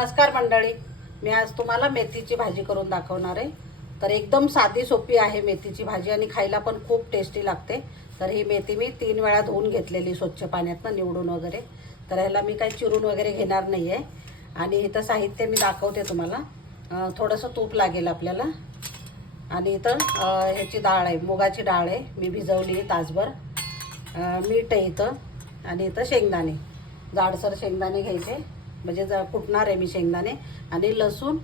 नमस्कार मंडळी. मी आज तुम्हाला मेथीची भाजी करून दाखवणार आहे. तर एकदम साधी सोपी आहे मेथीची भाजी आणि खायला पण खूप टेस्टी लागते. तर ही मेथी मी तीन वेळा धुवून घेतलेली स्वच्छ पाण्यातनं निवडून वगैरे. तर ह्याला मी काही चिरून वगैरे घेणार नाही आहे आणि इथं साहित्य मी दाखवते तुम्हाला. थोडंसं तूप लागेल आपल्याला. आणि इथं ह्याची डाळ आहे मुगाची डाळ आहे. मी भिजवली आहे तासभर. मीठ आहे इथं. आणि इथं शेंगदाणे. जाडसर शेंगदाणे घ्यायचे. म्हणजे ज कुटणार आहे मी शेंगदाणे आणि लसूण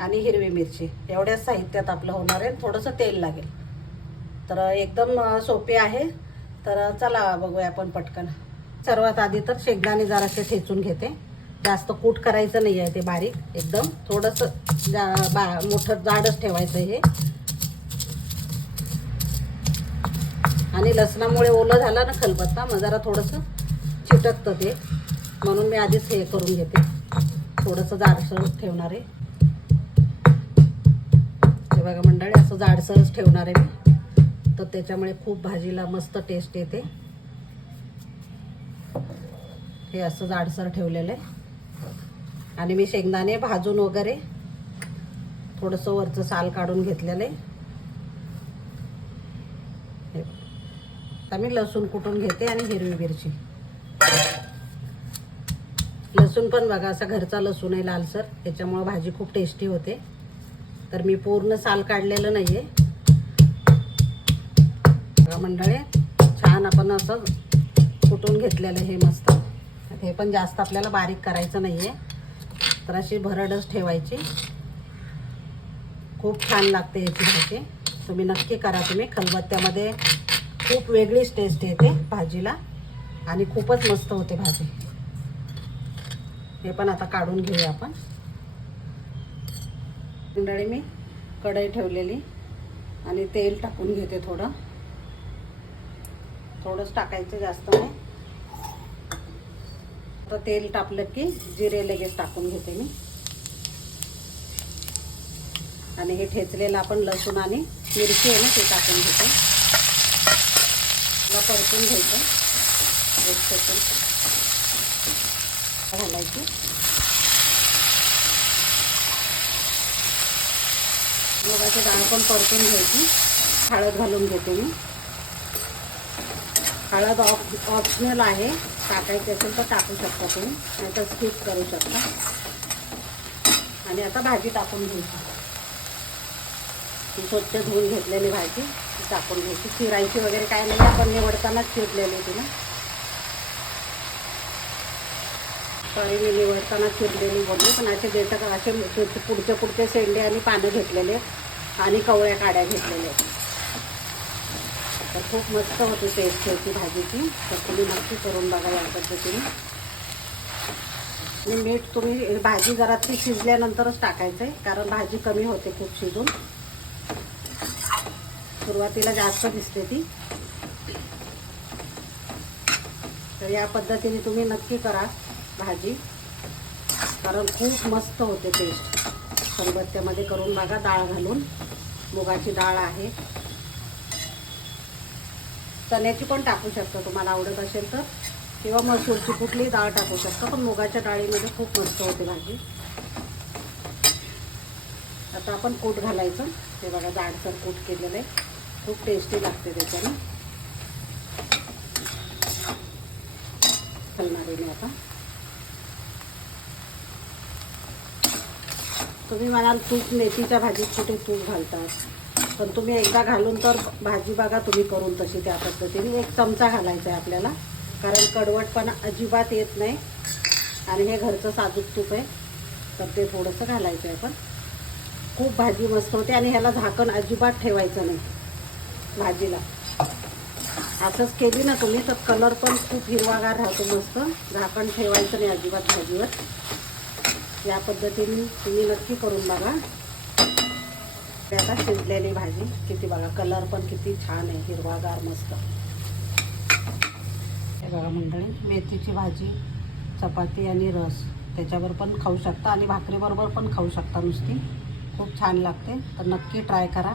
आणि हिरवी मिरची. एवढ्या साहित्यात आपलं होणार आहे. थोडंसं तेल लागेल. तर एकदम सोपे आहे. तर चला बघूया आपण पटकन. सर्वात आधी तर शेंगदाणे जरासे ठेचून घेते. जास्त कूट करायचं नाही आहे ते बारीक. एकदम थोडंसं जा बा मोठं जाडच ठेवायचं हे. आणि लसणामुळे ओलं झालं ना खलबत्ता मग जरा थोडंसं चिटकतं ते. म्हणून मी आधीच हे करून घेते. थोडंसं जाडसर ठेवणार आहे. हे बघा मंडळी असं जाडसरच ठेवणार आहे मी. तर त्याच्यामुळे खूप भाजीला मस्त टेस्ट येते. हे असं जाडसर ठेवलेलं आहे. आणि मी शेंगदाणे भाजून वगैरे थोडंसं वरचं साल काढून घेतलेलं आहे. हे. आता मी लसूण कुटून घेते आणि हिरवी मिरची. लसूण पण बघा असा घरचा लसूण आहे लालसर. त्याच्यामुळं भाजी खूप टेस्टी होते. तर मी पूर्ण साल काढलेलं नाही आहे मंडळे छान आपण असं कुटून घेतलेलं हे मस्त. हे पण जास्त आपल्याला बारीक करायचं नाही आहे तर अशी भरडच ठेवायची. खूप छान लागते याची भाजी. तुम्ही नक्की करा तुम्ही. खलबत्त्यामध्ये खूप वेगळीच टेस्ट येते भाजीला. आणि खूपच मस्त होते भाजी. हे पण आता काढून घेऊया आपण. मंडळी मी कढई ठेवलेली आणि तेल टाकून घेते थोडं. थोडंच टाकायचं जास्त नाही. तर तेल टाकलं की जिरे लगेच टाकून घेते मी. आणि हे ठेचलेलं आपण लसूण आणि मिरची आहे ना ते टाकून घेते. मला परतून घ्यायचं. एक सेकंड घालायची. मुगाची डाळ पण परतून घ्यायची. हळद घालून घेते मी. हळद ऑप ऑप्शनल आहे. टाकायची असेल तर टाकू शकता तुम्ही. नाहीतर स्किप करू शकता. आणि आता भाजी टाकून घ्यायची ती स्वच्छ धुवून घेतलेली भाजी. टाकून घ्यायची. चिरायची वगैरे काय नाही. आपण निवडतानाच चिरलेली तिला सॉरी मी निवडताना चिरलेली बोलली पण असे देतात असे पुढचे पुढचे शेंडे आणि पानं घेतलेले आहेत आणि कवळ्या काड्या घेतलेल्या. आहेत तर खूप मस्त होती टेस्ट होती भाजीची. तर तुम्ही नक्की करून बघा या पद्धतीने. आणि मीठ तुम्ही भाजी जरा ती शिजल्यानंतरच टाकायचं आहे कारण भाजी कमी होते खूप शिजून. सुरुवातीला जास्त दिसते ती. तर या पद्धतीने तुम्ही नक्की करा. भाजी. कारण खूप मस्त होते टेस्ट सरबत्त्यामध्ये करून बघा डाळ घालून. मुगाची डाळ आहे. चण्याची पण टाकू शकता तुम्हाला आवडत असेल तर. किंवा मसूरची कुठलीही डाळ टाकू शकता पण मुगाच्या डाळीमध्ये खूप मस्त होते भाजी. आता आपण कूट घालायचं. हे बघा जाडसर कूट केलेलं आहे. खूप टेस्टी लागते त्याच्याने. घालणार आहे मी आता. तुम्ही म्हणाल तूप मेथीच्या भाजीत कुठे तूप घालतात? पण तुम्ही एकदा घालून तर भाजी बघा तुम्ही करून तशी त्या पद्धतीने एक चमचा घालायचा आहे आपल्याला. कारण कडवटपणा अजिबात येत नाही. आणि हे घरचं साजूक तूप आहे तर ते थोडंसं घालायचं आहे पण खूप भाजी मस्त होते आणि ह्याला झाकण अजिबात ठेवायचं नाही भाजीला. असंच केली ना तुम्ही तर कलर पण खूप हिरवागार राहतो मस्त. झाकण ठेवायचं नाही अजिबात भाजीवर. या पद्धतीने तुम्ही नक्की करून बघा. आता शिजलेली भाजी किती बघा कलर पण किती छान आहे हिरवागार मस्त. हे बघा मंडळी मेथीची भाजी चपाती आणि रस. त्याच्यावर पण खाऊ शकता आणि भाकरीबरोबर पण खाऊ शकता नुसती. खूप छान लागते. तर नक्की ट्राय करा.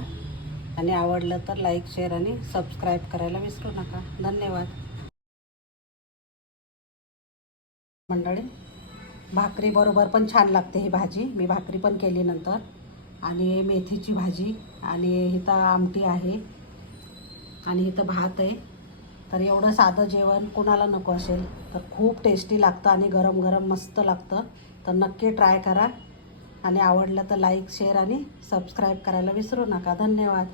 आणि आवडलं तर लाईक शेअर आणि सबस्क्राईब करायला विसरू नका. धन्यवाद. मंडळी भाकरी बरोबर पण छान लागते ही भाजी. मी भाकरी पण केली नंतर. आणि मेथीची भाजी आणि इथं आमटी आहे. आणि इथं भात आहे. तर एवढं साधं जेवण कुणाला नको असेल तर खूप टेस्टी लागतं आणि गरम गरम मस्त लागतं. तर नक्की ट्राय करा. आणि आवडलं तर लाईक शेअर आणि सबस्क्राईब करायला विसरू नका. धन्यवाद.